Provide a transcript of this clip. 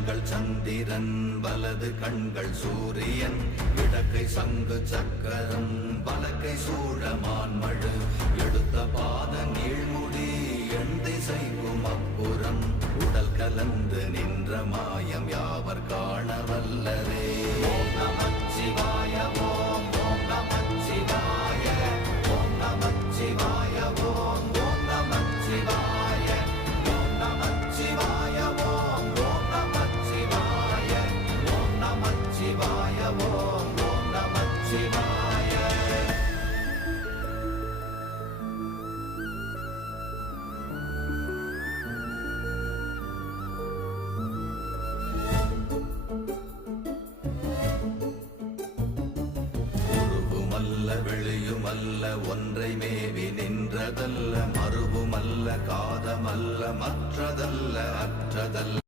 கண்கள் சந்திரன் வலது கண்கள் சூரியன் இடக்கை சங்கு சக்கரம் வலக்கை சூழமான்மழு எடுத்த பாத நீழ்முடி எண் திசைக்கும் அப்புறம் உடல் கலந்து நின்ற மாயம் யாவர் காண வல்லரே. ஓம் நமச்சிவாய ஓம் ஓம் நமச்சிவாய ஓம் நமச்சிவாய ஓம் ஓம் நமச்சிவாய ஓம் நமச்சிவாய ஓம் ஓம் நமச்சிவாய ஓம் நமச்சிவாய ஓம் ஓம் நமச்சிவாய. வெளியுமல்ல ஒன்றை மேவி நின்றதல்ல மறுவுமல்ல காதமல்ல மற்றதல்ல அற்றதல்ல